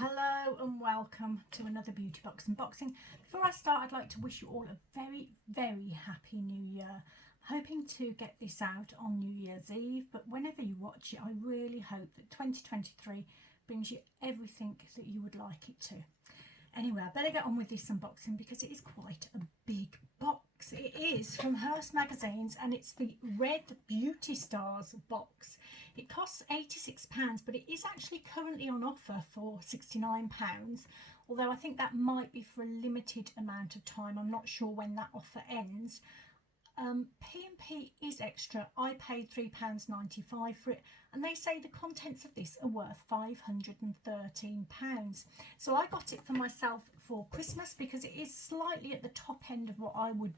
Hello and welcome to another beauty box unboxing. Before I start, I'd like to wish you all a very happy new year. I'm hoping to get this out on New Year's Eve, but whenever you watch it, I really hope that 2023 brings you everything that you would like it to. Anyway, I better get on with this unboxing because it is quite a big box. It is from Hearst magazines and it's the Red Beauty Stars box. It costs £86, but it is actually currently on offer for £69, although I think that might be for a limited amount of time. I'm not sure when that offer ends. P&P is extra. I paid £3.95 for it, and they say the contents of this are worth £513. So I got it for myself for Christmas because it is slightly at the top end of what I would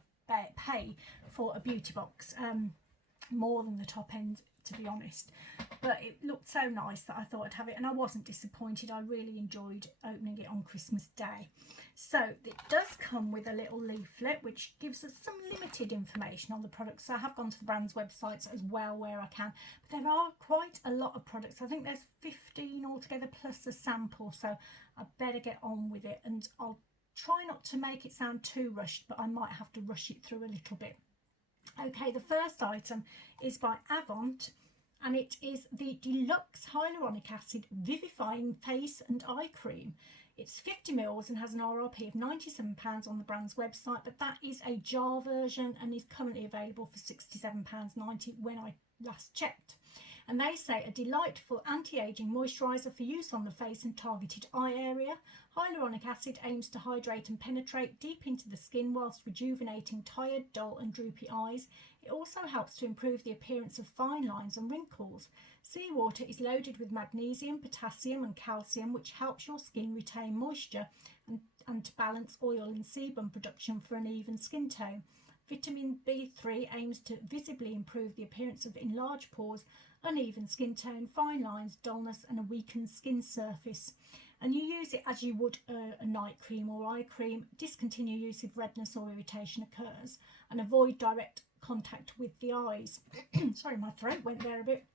pay for a beauty box, more than the top end, to be honest, but it looked so nice that I thought I'd have it, and I wasn't disappointed. I really enjoyed opening it on Christmas Day. So it does come with a little leaflet which gives us some limited information on the products. So I have gone to the brand's websites as well where I can, but there are quite a lot of products. I think there's 15 altogether plus a sample, so I better get on with it, and I'll try not to make it sound too rushed, but I might have to rush it through a little bit. Okay, the first item is by Avant, and it is the Deluxe Hyaluronic Acid Vivifying Face and Eye Cream. It's 50 ml and has an RRP of £97 on the brand's website, but that is a jar version and is currently available for £67.90 when I last checked. And they say a delightful anti-aging moisturiser for use on the face and targeted eye area. Hyaluronic acid aims to hydrate and penetrate deep into the skin whilst rejuvenating tired, dull and droopy eyes. It also helps to improve the appearance of fine lines and wrinkles. Seawater is loaded with magnesium, potassium and calcium, which helps your skin retain moisture and to balance oil and sebum production for an even skin tone. Vitamin B3 aims to visibly improve the appearance of enlarged pores, uneven skin tone, fine lines, dullness and a weakened skin surface. And you use it as you would a night cream or eye cream. Discontinue use if redness or irritation occurs, and avoid direct contact with the eyes. Sorry, my throat went there a bit.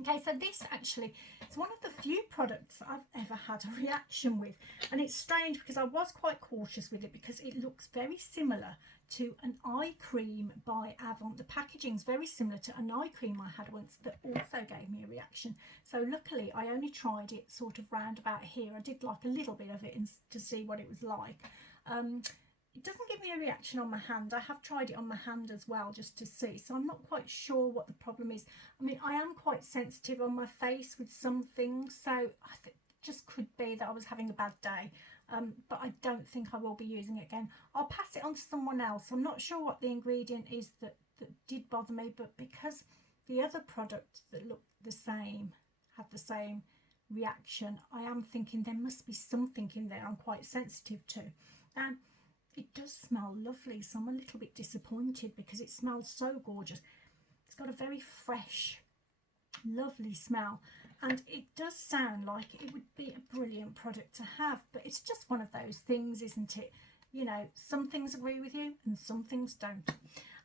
Okay, so this actually is one of the few products I've ever had a reaction with, and it's strange because I was quite cautious with it because it looks very similar to an eye cream by Avant. The packaging is very similar to an eye cream I had once that also gave me a reaction. So luckily I only tried it sort of round about here. I did like a little bit of it to see what it was like. It doesn't give me a reaction on my hand. I have tried it on my hand as well just to see, so I'm not quite sure what the problem is. I mean, I am quite sensitive on my face with some things, so I think it just could be that I was having a bad day, but I don't think I will be using it again. I'll pass it on to someone else. I'm not sure what the ingredient is that did bother me, but because the other product that looked the same had the same reaction, I am thinking there must be something in there I'm quite sensitive to. And it does smell lovely, so I'm a little bit disappointed because it smells so gorgeous. It's got a very fresh, lovely smell, and it does sound like it would be a brilliant product to have, but it's just one of those things, isn't it? You know, some things agree with you and some things don't.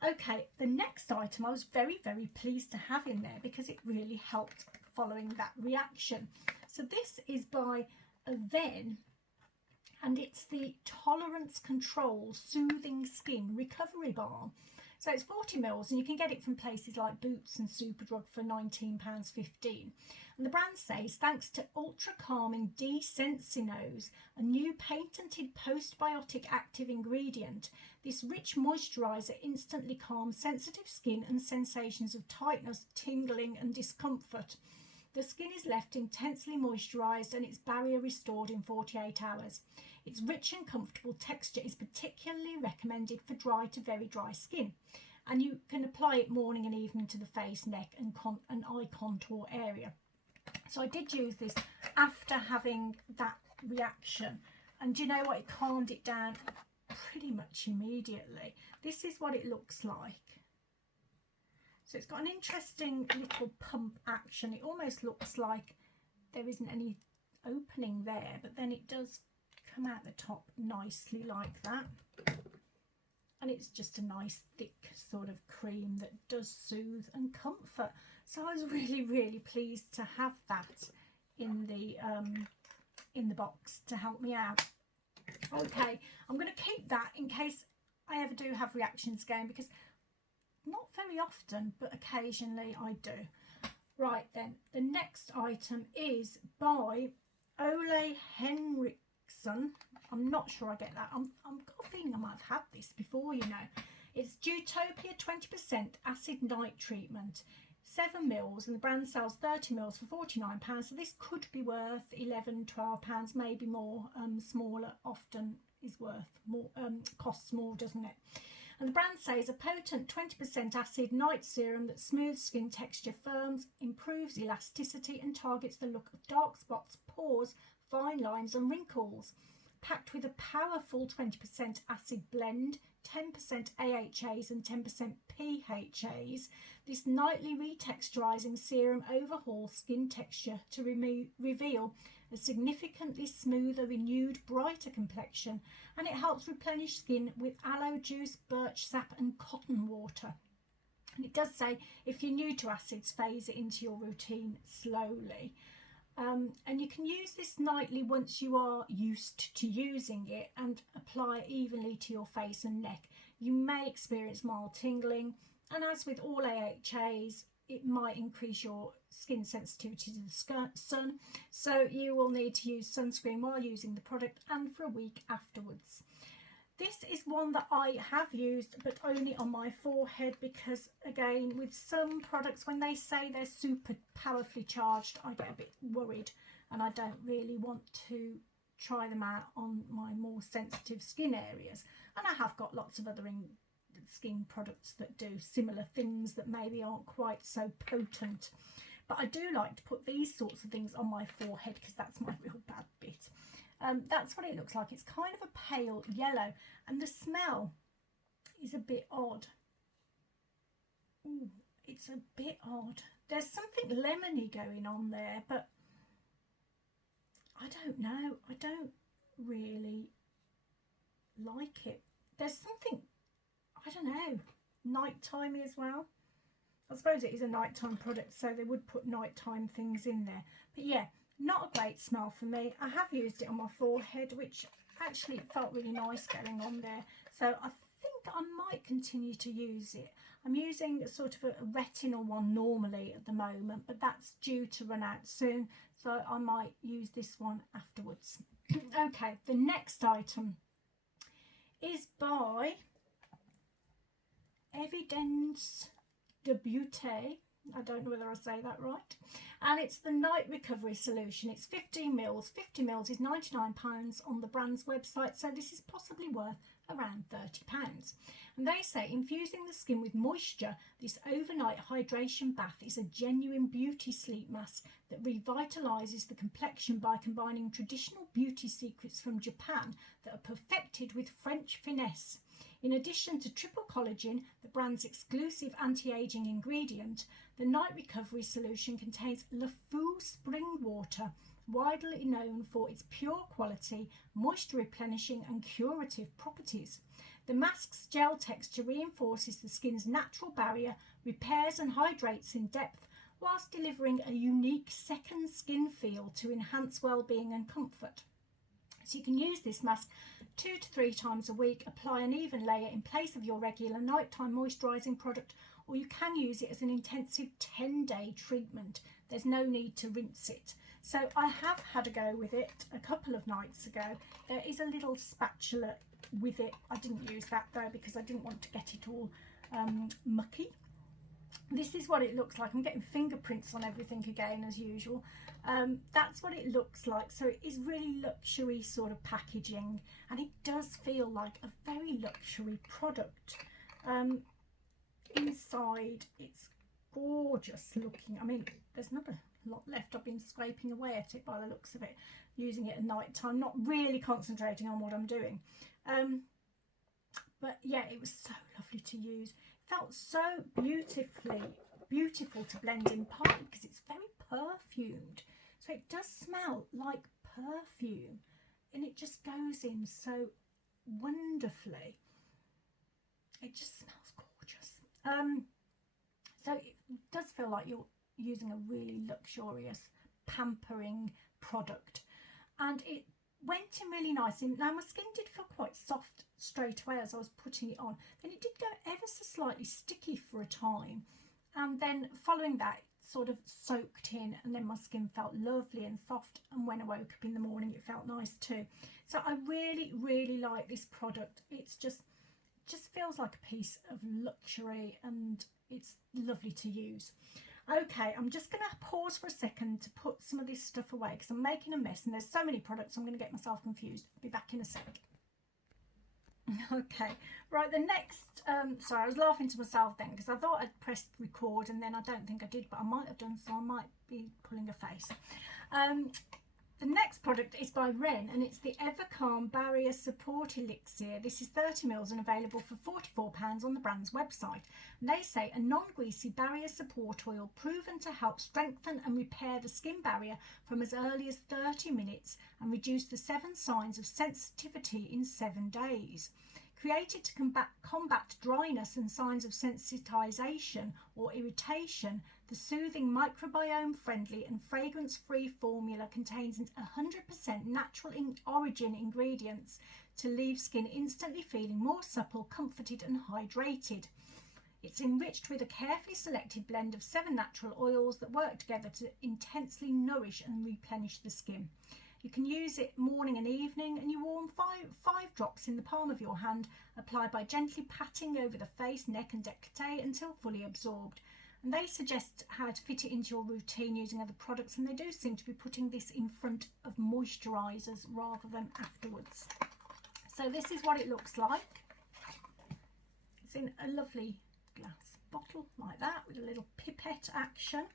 Okay, the next item I was very pleased to have in there because it really helped following that reaction. So this is by Avene, and it's the Tolerance Control Soothing Skin Recovery Balm. So it's 40 ml and you can get it from places like Boots and Superdrug for £19.15. And the brand says, thanks to ultra calming D-Sensinose, a new patented postbiotic active ingredient, this rich moisturiser instantly calms sensitive skin and sensations of tightness, tingling and discomfort. The skin is left intensely moisturised and its barrier restored in 48 hours. Its rich and comfortable texture is particularly recommended for dry to very dry skin, and you can apply it morning and evening to the face, neck and eye contour area. So I did use this after having that reaction, and you know what, it calmed it down pretty much immediately. This is what it looks like. So it's got an interesting little pump action. It almost looks like there isn't any opening there, but then it does come out the top nicely like that. And it's just a nice thick sort of cream that does soothe and comfort. So I was really pleased to have that in the in the box to help me out. Okay, I'm going to keep that in case I ever do have reactions again, because not very often, but occasionally I do. Right then, the next item is by Ole Henriksen. I'm not sure I get that. I'm got a feeling I might have had this before, you know. It's Dewtopia 20% acid night treatment, 7 mils, and the brand sells 30 mils for £49. So this could be worth £11–12, maybe more. Smaller often is worth more, costs more, doesn't it? And the brand says a potent 20% acid night serum that smooths skin texture, firms, improves elasticity and targets the look of dark spots, pores, fine lines and wrinkles. Packed with a powerful 20% acid blend, 10% AHAs and 10% PHAs, this nightly retexturizing serum overhauls skin texture to reveal a significantly smoother, renewed, brighter complexion, and it helps replenish skin with aloe juice, birch sap and cotton water. And it does say if you're new to acids, phase it into your routine slowly. And you can use this nightly once you are used to using it, and apply evenly to your face and neck. You may experience mild tingling, and as with all AHAs, it might increase your skin sensitivity to the sun, so you will need to use sunscreen while using the product and for a week afterwards. This is one that I have used, but only on my forehead, because again, with some products, when they say they're super powerfully charged, I get a bit worried, and I don't really want to try them out on my more sensitive skin areas. And I have got lots of other skin products that do similar things that maybe aren't quite so potent. But I do like to put these sorts of things on my forehead, because that's my real bad bit. That's what it looks like. It's kind of a pale yellow, and the smell is a bit odd. Ooh, it's a bit odd. There's something lemony going on there, but I don't know. I don't really like it. There's something, I don't know, nighttime-y as well. I suppose it is a nighttime product, so they would put nighttime things in there. But yeah, not a great smell for me. I have used it on my forehead, which actually felt really nice going on there. So I think I might continue to use it. I'm using sort of a retinol one normally at the moment, but that's due to run out soon, so I might use this one afterwards. Okay, the next item is by Evidence de Beauty. I don't know whether I say that right. And it's the night recovery solution. It's 15 mils. 50 mils is £99 on the brand's website, so this is possibly worth around £30. And they say infusing the skin with moisture, this overnight hydration bath is a genuine beauty sleep mask that revitalizes the complexion by combining traditional beauty secrets from Japan that are perfected with French finesse. In addition to triple collagen, the brand's exclusive anti-aging ingredient, the night recovery solution contains LeFou spring water, widely known for its pure quality, moisture replenishing and curative properties. The mask's gel texture reinforces the skin's natural barrier, repairs and hydrates in depth, whilst delivering a unique second skin feel to enhance well-being and comfort. So you can use this mask 2 to 3 times a week, apply an even layer in place of your regular nighttime moisturising product, or you can use it as an intensive 10-day treatment. There's no need to rinse it. So I have had a go with it a couple of nights ago. There is a little spatula with it. I didn't use that though, because I didn't want to get it all mucky. This is what it looks like. I'm getting fingerprints on everything again as usual. That's what it looks like. So it is really luxury sort of packaging, and it does feel like a very luxury product. Inside it's gorgeous looking. I mean, there's not a lot left. I've been scraping away at it by the looks of it, using it at night time, not really concentrating on what I'm doing. But yeah, it was so lovely to use. It felt so beautiful to blend in, partly because it's very perfumed, so it does smell like perfume, and it just goes in so wonderfully. It just smells gorgeous. So it does feel like you're using a really luxurious, pampering product. and it went in really nice. Now my skin did feel quite soft straight away as I was putting it on, then it did go ever so slightly sticky for a time, and then following that it sort of soaked in, and then my skin felt lovely and soft, and when I woke up in the morning it felt nice too. So I really like this product. It's just feels like a piece of luxury, and it's lovely to use. Okay, I'm just going to pause for a second to put some of this stuff away because I'm making a mess and there's so many products I'm going to get myself confused. I'll be back in a sec. Okay, right, the next, sorry, I was laughing to myself then because I thought I'd pressed record and then I don't think I did, but I might have done, so I might be pulling a face. The next product is by Ren, and it's the Ever Calm Barrier Support Elixir. This is 30ml and available for £44 on the brand's website. And they say a non-greasy barrier support oil proven to help strengthen and repair the skin barrier from as early as 30 minutes and reduce the 7 signs of sensitivity in 7 days. Created to combat dryness and signs of sensitization or irritation, the soothing, microbiome-friendly and fragrance-free formula contains 100% natural origin ingredients to leave skin instantly feeling more supple, comforted and hydrated. It's enriched with a carefully selected blend of 7 natural oils that work together to intensely nourish and replenish the skin. You can use it morning and evening, and you warm five drops in the palm of your hand, applied by gently patting over the face, neck and décolleté until fully absorbed. And they suggest how to fit it into your routine using other products, and they do seem to be putting this in front of moisturisers rather than afterwards. So this is what it looks like. It's in a lovely glass bottle like that with a little pipette action.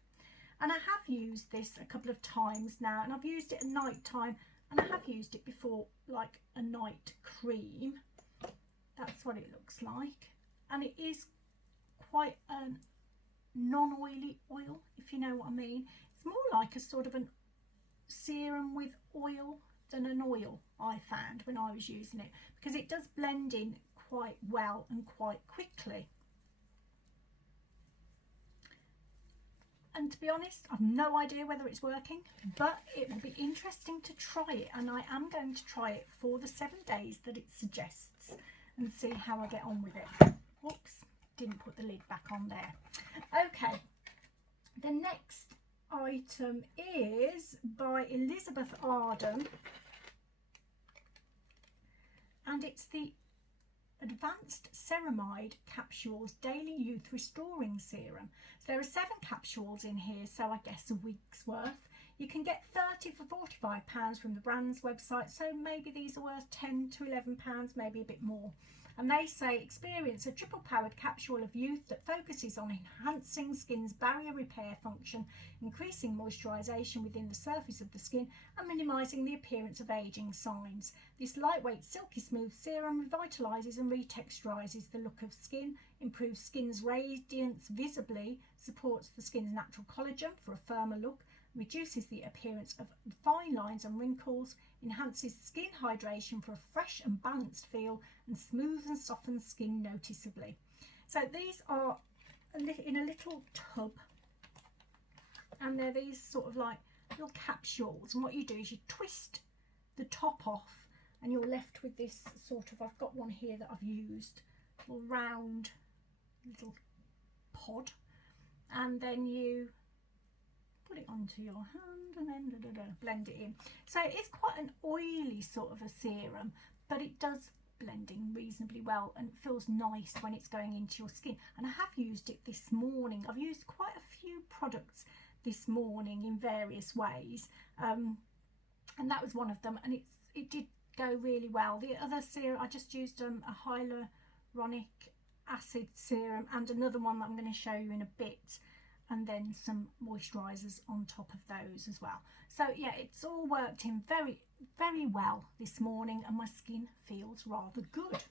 And I have used this a couple of times now, and I've used it at night time, and I have used it before like a night cream. That's what it looks like, and it is quite a non-oily oil, if you know what I mean. It's more like a sort of a serum with oil than an oil, I found when I was using it, because it does blend in quite well and quite quickly. And to be honest, I've no idea whether it's working, but it will be interesting to try it, and I am going to try it for the 7 days that it suggests and see how I get on with it. Whoops, didn't put the lid back on there. Okay, the next item is by Elizabeth Arden, and it's the Advanced Ceramide Capsules Daily Youth Restoring Serum. So there are 7 capsules in here, so I guess a week's worth. You can get 30 for £45 from the brand's website, so maybe these are worth £10 to £11, maybe a bit more. And they say experience a triple powered capsule of youth that focuses on enhancing skin's barrier repair function, increasing moisturisation within the surface of the skin and minimising the appearance of ageing signs. This lightweight silky smooth serum revitalises and retexturises the look of skin, improves skin's radiance visibly, supports the skin's natural collagen for a firmer look, reduces the appearance of fine lines and wrinkles, enhances skin hydration for a fresh and balanced feel, and smooths and softens skin noticeably. So these are in a little tub, and they're these sort of like little capsules, and what you do is you twist the top off and you're left with this sort of, I've got one here that I've used, little round little pod, and then you put it onto your hand and then blend it in. So it's quite an oily sort of a serum, but it does blend in reasonably well and it feels nice when it's going into your skin. And I have used it this morning. I've used quite a few products this morning in various ways, and that was one of them, and it did go really well. The other serum, I just used a hyaluronic acid serum and another one that I'm going to show you in a bit, and then some moisturisers on top of those as well. So yeah, it's all worked in very well this morning, and my skin feels rather good.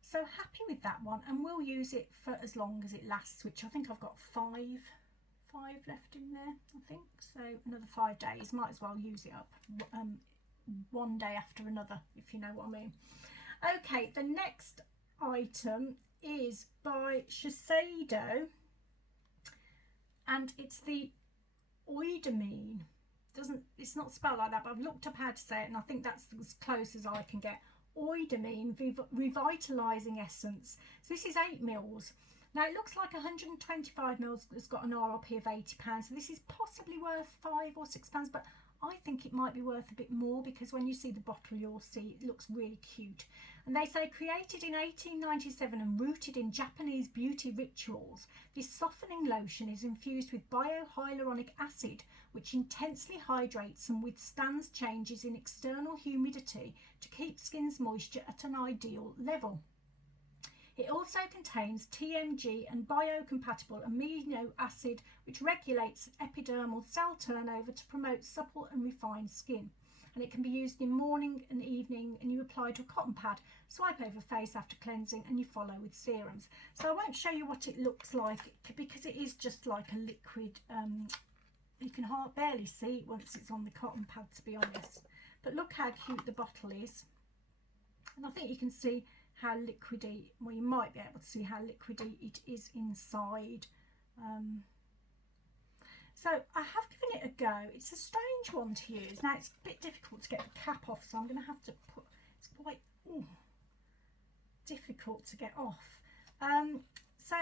So happy with that one, and we'll use it for as long as it lasts, which I think I've got five left in there, I think. So another 5 days, might as well use it up one day after another, if you know what I mean. Okay, the next item is by Shiseido, and it's the it's not spelled like that, but I've looked up how to say it, and I think that's as close as I can get. Oidamine Revitalizing Essence. So this is 8 mils. Now it looks like 125 mils has got an RRP of £80, so this is possibly worth £5 or £6, but I think it might be worth a bit more, because when you see the bottle you'll see it looks really cute. And they say, created in 1897 and rooted in Japanese beauty rituals, this softening lotion is infused with biohyaluronic acid, which intensely hydrates and withstands changes in external humidity to keep skin's moisture at an ideal level. It also contains TMG and biocompatible amino acid, which regulates epidermal cell turnover to promote supple and refined skin. And it can be used in morning and evening, and you apply to a cotton pad, swipe over face after cleansing, and you follow with serums. So I won't show you what it looks like, because it is just like a liquid. You can barely see it once it's on the cotton pad, to be honest. But look how cute the bottle is. And I think you can see how liquidy, well, you might be able to see how liquidy it is inside. So I have given it a go. It's a strange one to use. Now it's a bit difficult to get the cap off, so I'm going to have to put, it's quite difficult to get off. So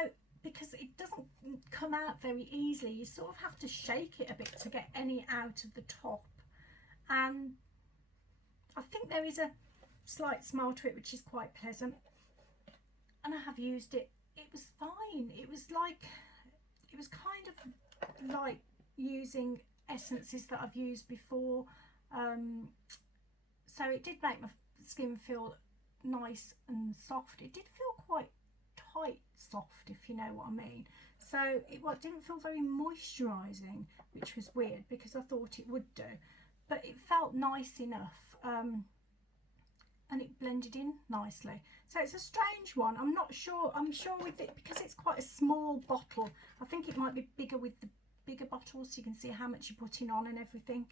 because it doesn't come out very easily, you sort of have to shake it a bit to get any out of the top. And I think there is a slight smell to it, which is quite pleasant, and I have used it. It was fine. It was kind of like using essences that I've used before, so it did make my skin feel nice and soft. It did feel quite tight soft, if you know what I mean. So it didn't feel very moisturising, which was weird because I thought it would do, but it felt nice enough. And it blended in nicely. So it's a strange one. I'm not sure. I'm sure with it, because it's quite a small bottle, I think it might be bigger with the bigger bottles, so you can see how much you're putting on and everything.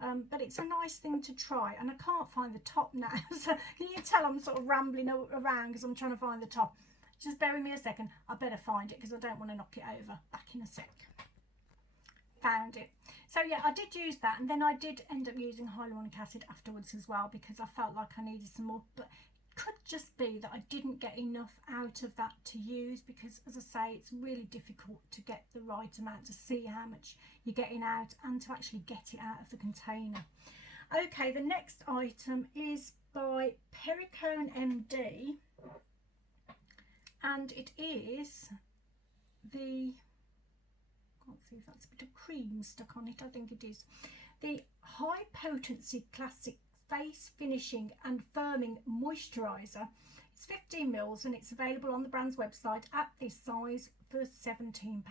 But it's a nice thing to try, and I can't find the top now. So can you tell I'm sort of rambling around because I'm trying to find the top? Just bear with me a second. I better find it because I don't want to knock it over. Back in a sec. Found it. So yeah, I did use that, and then I did end up using hyaluronic acid afterwards as well, because I felt like I needed some more. But it could just be that I didn't get enough out of that to use, because as I say, it's really difficult to get the right amount to see how much you're getting out and to actually get it out of the container. Okay, the next item is by Perricone MD, and it is the, let's see if that's a bit of cream stuck on it. I think it is the High Potency Classic Face Finishing and Firming Moisturizer. It's 15 mils and it's available on the brand's website at this size for £17.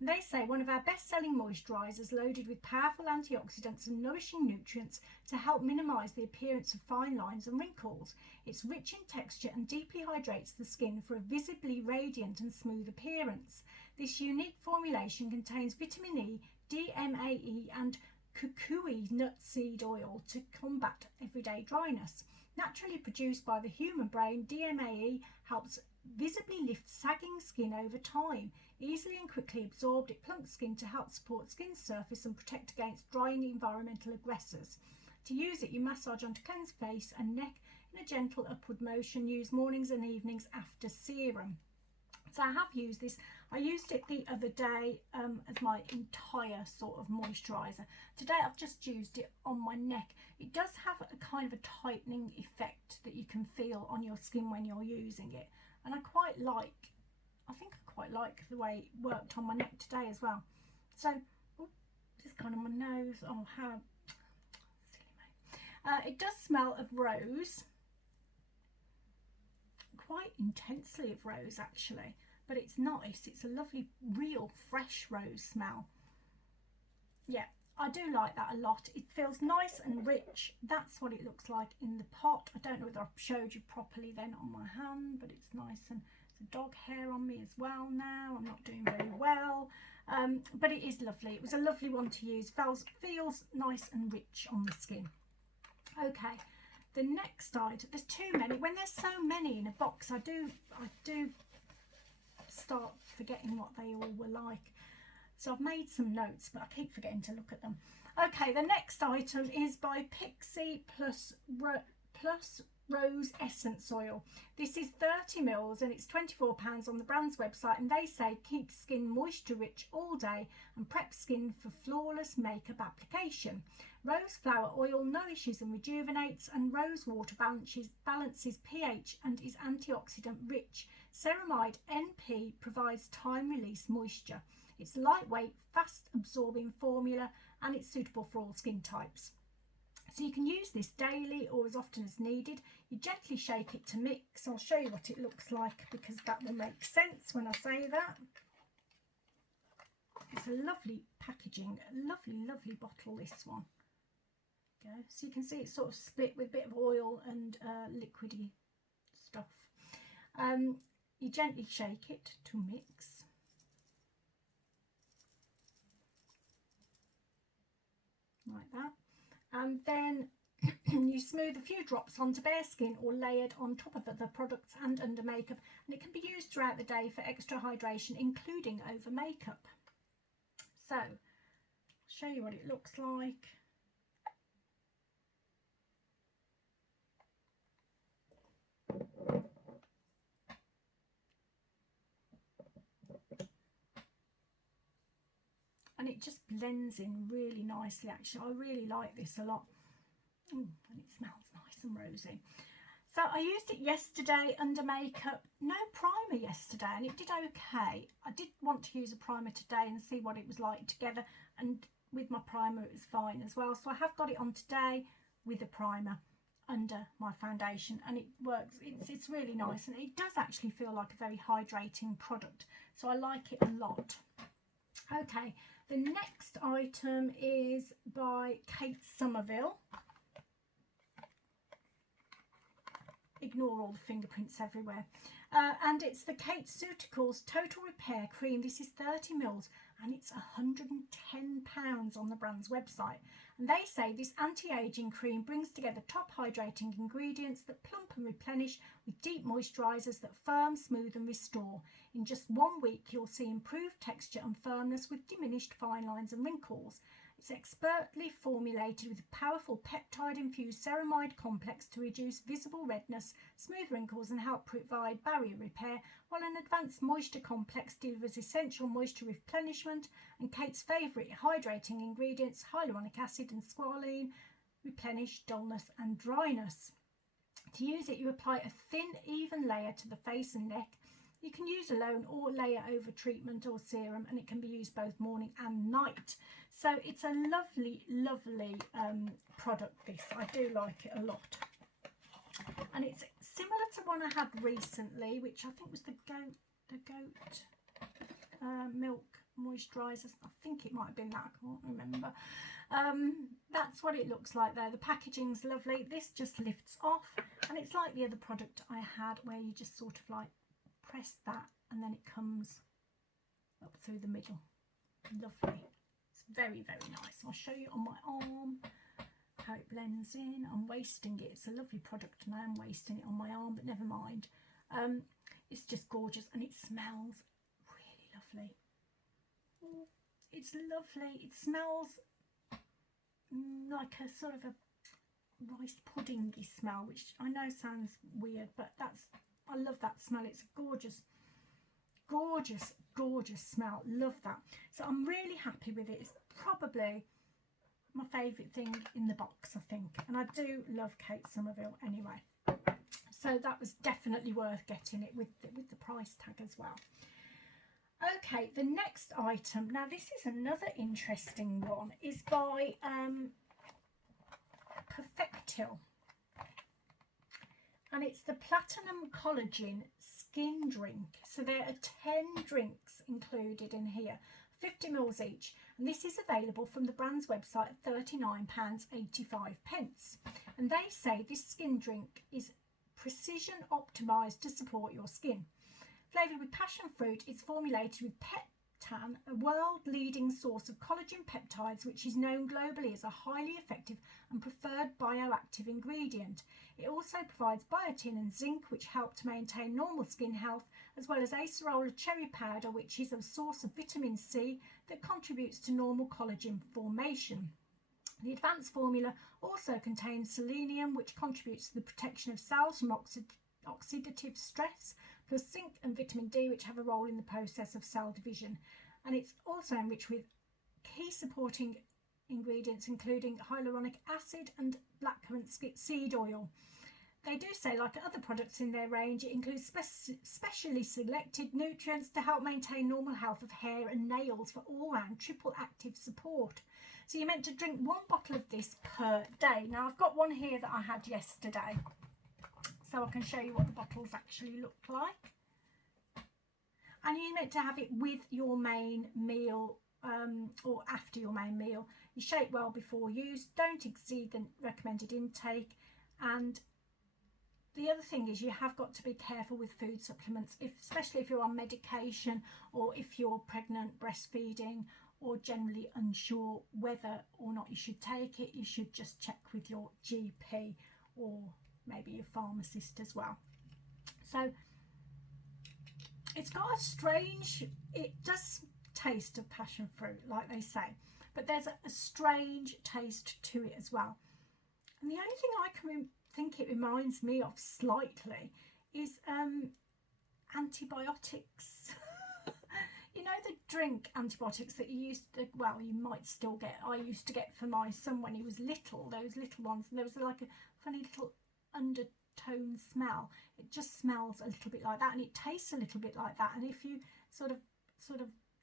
And they say one of our best-selling moisturisers, loaded with powerful antioxidants and nourishing nutrients to help minimise the appearance of fine lines and wrinkles. It's rich in texture and deeply hydrates the skin for a visibly radiant and smooth appearance. This unique formulation contains vitamin E, DMAE and kukui nut seed oil to combat everyday dryness. Naturally produced by the human brain, DMAE helps visibly lift sagging skin over time. Easily and quickly absorbed, it plumps skin to help support skin's surface and protect against drying environmental aggressors. To use it, you massage onto cleansed face and neck in a gentle upward motion. Use mornings and evenings after serum. So I have used this. I used it the other day as my entire sort of moisturiser. Today I've just used it on my neck. It does have a kind of a tightening effect that you can feel on your skin when you're using it. And I quite like the way it worked on my neck today as well. So, this is kind of my nose. Oh, how silly me. It does smell of rose. Quite intensely of rose actually, but it's nice. It's a lovely real fresh rose smell. Yeah, I do like that a lot. It feels nice and rich. That's what it looks like in the pot. I don't know whether I showed you properly then on my hand, but it's nice, and there's a dog hair on me as well now. I'm not doing very well, but it is lovely. It was a lovely one to use. Feels nice and rich on the skin. Okay. The next item, there's too many. When there's so many in a box, I do start forgetting what they all were like. So I've made some notes, but I keep forgetting to look at them. Okay, the next item is by Pixi plus Rose Essence Oil. This is 30 mils and it's £24 on the brand's website, and they say keep skin moisture rich all day and prep skin for flawless makeup application. Rose flower oil nourishes and rejuvenates, and rose water balances pH and is antioxidant rich. Ceramide NP provides time release moisture. It's lightweight, fast absorbing formula, and it's suitable for all skin types. So you can use this daily or as often as needed. You gently shake it to mix. I'll show you what it looks like because that will make sense when I say that. It's a lovely packaging, a lovely bottle, this one. Go. So you can see it's sort of split with a bit of oil and liquidy stuff. You gently shake it to mix. Like that. And then you smooth a few drops onto bare skin or layered on top of the products and under makeup, and it can be used throughout the day for extra hydration, including over makeup. So I'll show you what it looks like. And it just blends in really nicely, actually. I really like this a lot. And it smells nice and rosy. So I used it yesterday under makeup. No primer yesterday, and it did okay. I did want to use a primer today and see what it was like together, and with my primer it was fine as well. So I have got it on today with a primer under my foundation, and it works. It's really nice, and it does actually feel like a very hydrating product. So I like it a lot. Okay, the next item is by Somerville. Ignore all the fingerprints everywhere. And it's the Kate Ceuticals Total Repair Cream. This is 30 mils and it's £110 on the brand's website. And they say this anti-aging cream brings together top hydrating ingredients that plump and replenish with deep moisturisers that firm, smooth and restore. In just 1 week, you'll see improved texture and firmness with diminished fine lines and wrinkles. It's expertly formulated with a powerful peptide-infused ceramide complex to reduce visible redness, smooth wrinkles and help provide barrier repair, while an advanced moisture complex delivers essential moisture replenishment and Kate's favourite hydrating ingredients, hyaluronic acid and squalene, replenish dullness and dryness. To use it, you apply a thin, even layer to the face and neck. You can use alone or layer over treatment or serum, and it can be used both morning and night. So it's a lovely product, this. I do like it a lot. And it's similar to one I had recently, which I think was the goat milk moisturiser. I think it might have been that, I can't remember. That's what it looks like there. The packaging's lovely. This just lifts off, and it's like the other product I had where you just sort of like press that and then it comes up through the middle. Lovely. It's very nice. I'll show you on my arm how it blends in. I'm wasting it. It's a lovely product and I am wasting it on my arm, but never mind. It's just gorgeous and it smells really lovely. It's lovely. It smells like a sort of a rice puddingy smell, which I know sounds weird, but I love that smell. It's a gorgeous smell. Love that. So I'm really happy with it. It's probably my favourite thing in the box, I think. And I do love Kate Somerville anyway. So that was definitely worth getting it with the price tag as well. Okay, the next item. Now this is another interesting one. Is by Perfectil. And it's the Platinum Collagen Skin Drink. So there are 10 drinks included in here, 50 mils each. And this is available from the brand's website at £39.85. And they say this skin drink is precision optimised to support your skin. Flavoured with passion fruit, it's formulated with Peptan, a world-leading source of collagen peptides, which is known globally as a highly effective and preferred bioactive ingredient. It also provides biotin and zinc, which help to maintain normal skin health, as well as acerola cherry powder, which is a source of vitamin C that contributes to normal collagen formation. The advanced formula also contains selenium, which contributes to the protection of cells from oxidative stress, plus zinc and vitamin D, which have a role in the process of cell division. And it's also enriched with key supporting ingredients, including hyaluronic acid and blackcurrant seed oil. They do say, like other products in their range, it includes specially selected nutrients to help maintain normal health of hair and nails for all-round triple active support. So you're meant to drink 1 bottle of this per day. Now I've got one here that I had yesterday, so I can show you what the bottles actually look like. And you're meant to have it with your main meal or after your main meal. You shake well before use, don't exceed the recommended intake. And the other thing is, you have got to be careful with food supplements, especially if you're on medication or if you're pregnant, breastfeeding, or generally unsure whether or not you should take it. You should just check with your GP or maybe your pharmacist as well. So it's got a strange, it does taste of passion fruit, like they say, but there's a strange taste to it as well. And the only thing I can think it reminds me of slightly is antibiotics. You know, the drink antibiotics that you used to, well, you might still get, I used to get for my son when he was little, those little ones, and there was like a funny little undertone smell. It just smells a little bit like that, and it tastes a little bit like that. And if you sort of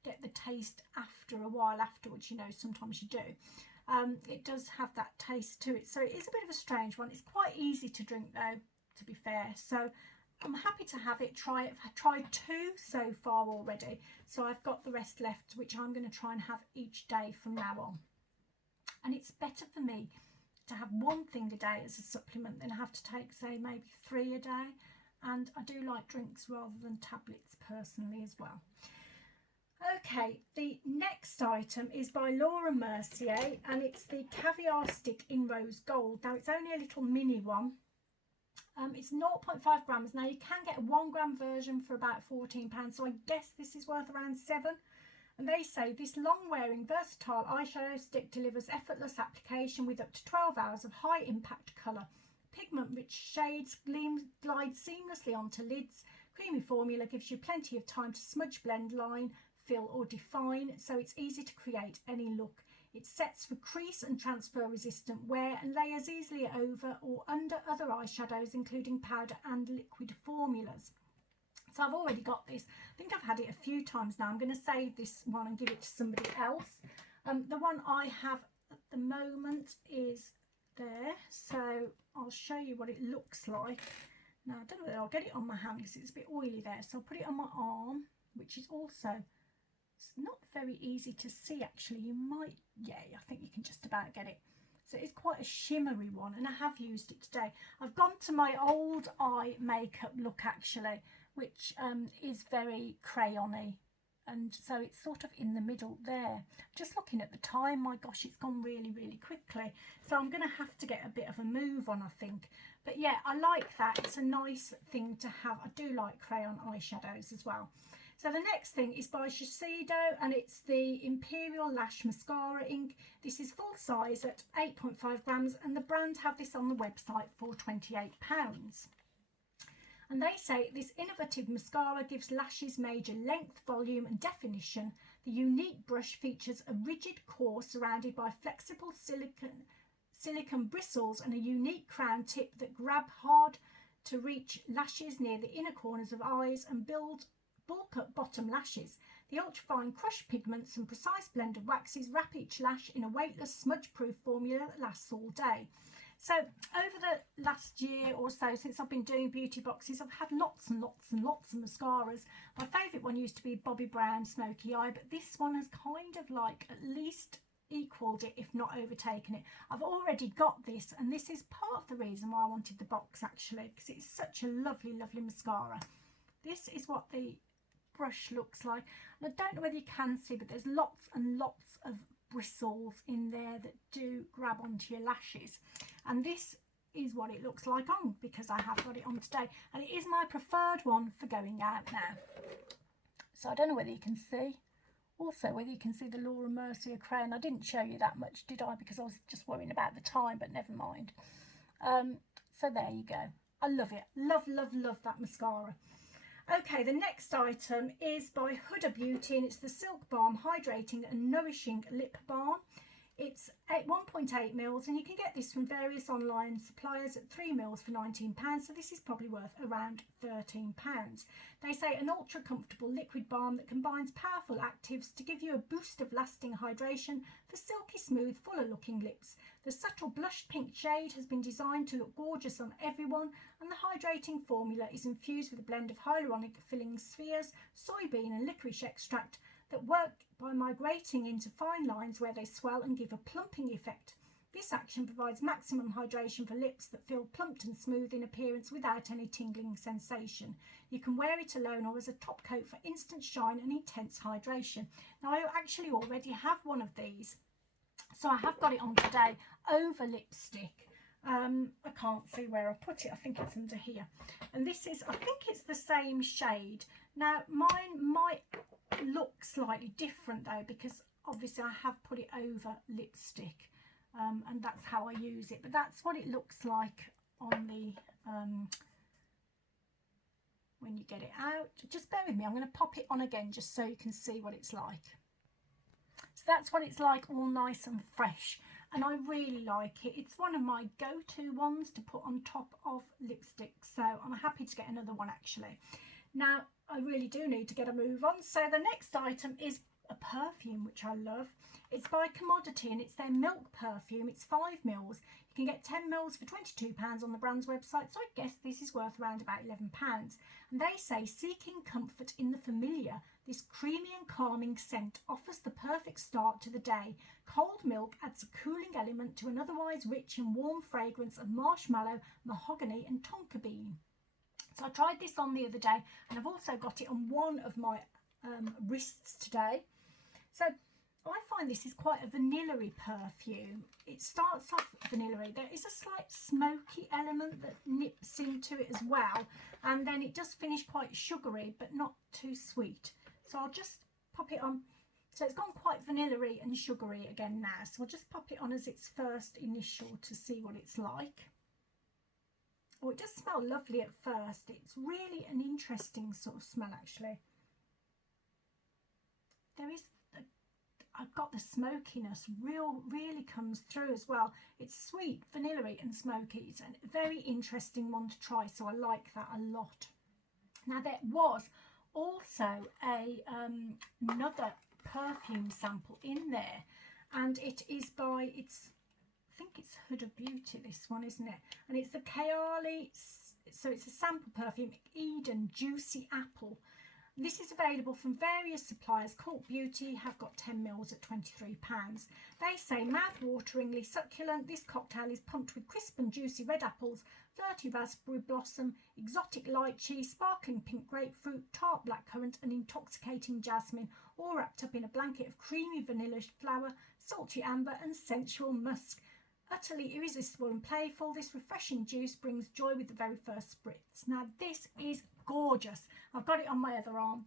get the taste after a while afterwards, you know, sometimes you do, it does have that taste to it. So it is a bit of a strange one. It's quite easy to drink though, to be fair. So I'm happy to have it, try it. I've tried 2 so far already, so I've got the rest left, which I'm going to try and have each day from now on. And it's better for me to have 1 thing a day as a supplement than have to take, say, maybe 3 a day. And I do like drinks rather than tablets personally as well. Okay, the next item is by Laura Mercier, and it's the Caviar Stick in Rose Gold. Now it's only a little mini one. It's 0.5 grams. Now you can get a 1 gram version for about £14, so I guess this is worth around £7. And they say this long-wearing versatile eyeshadow stick delivers effortless application with up to 12 hours of high impact colour. Pigment-rich shades glide seamlessly onto lids. Creamy formula gives you plenty of time to smudge, blend, line, fill or define, so it's easy to create any look. It sets for crease and transfer resistant wear and layers easily over or under other eyeshadows, including powder and liquid formulas. So I've already got this. I think I've had it a few times now. I'm going to save this one and give it to somebody else. The one I have at the moment is there, so I'll show you what it looks like. Now I don't know whether I'll get it on my hand because it's a bit oily there, so I'll put it on my arm, which is also, it's not very easy to see actually. You might, yeah, I think you can just about get it. So it's quite a shimmery one, and I have used it today. I've gone to my old eye makeup look actually, which is very crayony, and so it's sort of in the middle there. Just looking at the time, my gosh, it's gone really, really quickly. So I'm going to have to get a bit of a move on, I think. But yeah, I like that. It's a nice thing to have. I do like crayon eyeshadows as well. So the next thing is by Shiseido, and it's the Imperial Lash Mascara Ink. This is full size at 8.5 grams, and the brand have this on the website for £28. And they say this innovative mascara gives lashes major length, volume and definition. The unique brush features a rigid core surrounded by flexible silicone bristles and a unique crown tip that grab hard to reach lashes near the inner corners of eyes and bulk up bottom lashes. The ultrafine crush pigments and precise blend of waxes wrap each lash in a weightless smudge-proof formula that lasts all day. So over the last year or so, since I've been doing beauty boxes, I've had lots and lots and lots of mascaras. My favourite one used to be Bobbi Brown Smoky Eye, but this one has kind of like at least equalled it, if not overtaken it. I've already got this, and this is part of the reason why I wanted the box actually, because it's such a lovely, lovely mascara. This is what the brush looks like, and I don't know whether you can see, but there's lots and lots of bristles in there that do grab onto your lashes, and this is what it looks like on, because I have got it on today, and it is my preferred one for going out now. So I don't know whether you can see Also, whether you can see the Laura Mercier crayon, I didn't show you that much, did I? Because I was just worrying about the time, but never mind. So there you go. I love it. Love, love, love that mascara. Okay, the next item is by Huda Beauty, and it's the Silk Balm Hydrating and Nourishing Lip Balm. It's 1.8 mils, and you can get this from various online suppliers at 3 mils for £19, so this is probably worth around £13. They say an ultra comfortable liquid balm that combines powerful actives to give you a boost of lasting hydration for silky smooth, fuller looking lips. The subtle blush pink shade has been designed to look gorgeous on everyone, and the hydrating formula is infused with a blend of hyaluronic filling spheres, soybean and licorice extract that work by migrating into fine lines where they swell and give a plumping effect. This action provides maximum hydration for lips that feel plumped and smooth in appearance without any tingling sensation. You can wear it alone or as a top coat for instant shine and intense hydration. Now, I actually already have one of these, so I have got it on today over lipstick. I can't see where I put it. I think it's under here. And this is, I think it's the same shade. Now, mine might look slightly different though, because obviously I have put it over lipstick, and that's how I use it. But that's what it looks like on the when you get it out. Just bear with me. I'm going to pop it on again just so you can see what it's like. So that's what it's like, all nice and fresh, and I really like it. It's one of my go-to ones to put on top of lipstick, so I'm happy to get another one actually. Now, I really do need to get a move on. So the next item is a perfume, which I love. It's by Commodity, and it's their milk perfume. It's 5 mils. You can get 10 mils for £22 on the brand's website, so I guess this is worth around about £11. And they say, seeking comfort in the familiar, this creamy and calming scent offers the perfect start to the day. Cold milk adds a cooling element to an otherwise rich and warm fragrance of marshmallow, mahogany and tonka bean. So I tried this on the other day, and I've also got it on one of my wrists today. So I find this is quite a vanilla-y perfume. It starts off vanilla-y. There is a slight smoky element that nips into it as well, and then it does finish quite sugary but not too sweet. So I'll just pop it on. So it's gone quite vanilla-y and sugary again now. So I'll just pop it on as its first initial to see what it's like. Oh, it does smell lovely at first. It's really an interesting sort of smell actually. There is, I've got the smokiness really comes through as well. It's sweet, vanilla-y and smoky. It's a very interesting one to try, so I like that a lot. Now, there was also another perfume sample in there, and it is by, I think it's Huda Beauty, this one, isn't it? And it's the Kayali, so it's a sample perfume, Eden Juicy Apple. This is available from various suppliers. Cult Beauty have got 10 mils at £23. They say mouth-wateringly succulent. This cocktail is pumped with crisp and juicy red apples, flirty raspberry blossom, exotic lychee, sparkling pink grapefruit, tart blackcurrant and intoxicating jasmine, all wrapped up in a blanket of creamy vanilla flower, salty amber and sensual musk. Utterly irresistible and playful, this refreshing juice brings joy with the very first spritz. Now, this is gorgeous. I've got it on my other arm.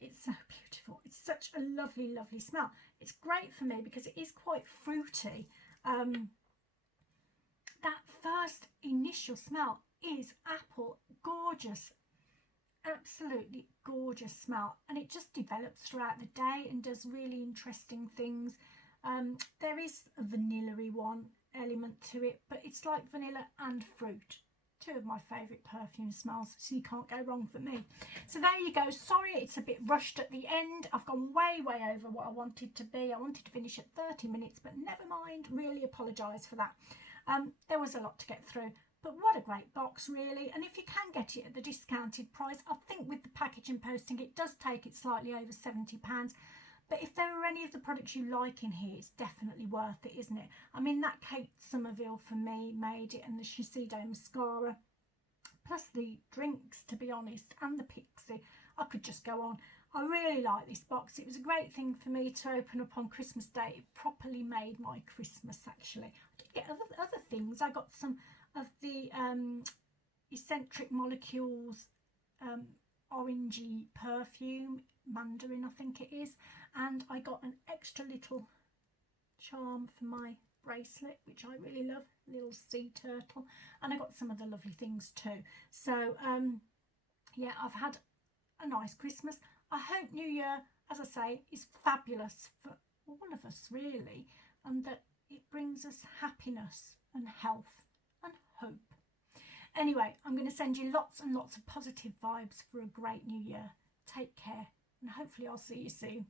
It's so beautiful. It's such a lovely, lovely smell. It's great for me because it is quite fruity. That first initial smell is apple. Gorgeous. Absolutely gorgeous smell. And it just develops throughout the day and does really interesting things. There is a vanilla-y one element to it, but it's like vanilla and fruit. Two of my favourite perfume smells, so you can't go wrong for me. So there you go. Sorry, it's a bit rushed at the end. I've gone way over what I wanted to be. I wanted to finish at 30 minutes, but never mind. Really apologise for that. There was a lot to get through, but what a great box, really. And if you can get it at the discounted price, I think with the package and posting, it does take it slightly over £70. But if there are any of the products you like in here, it's definitely worth it, isn't it? I mean, that Kate Somerville for me made it, and the Shiseido mascara, plus the drinks, to be honest, and the Pixi. I could just go on. I really like this box. It was a great thing for me to open up on Christmas Day. It properly made my Christmas, actually. I did get other things. I got some of the Eccentric Molecules orangey perfume, mandarin I think it is, and I got an extra little charm for my bracelet, which I really love, little sea turtle, and I got some other lovely things too. So yeah, I've had a nice Christmas. I hope New Year, as I say, is fabulous for all of us really, and that it brings us happiness and health and hope. Anyway, I'm going to send you lots and lots of positive vibes for a great New Year. Take care, and hopefully I'll see you soon.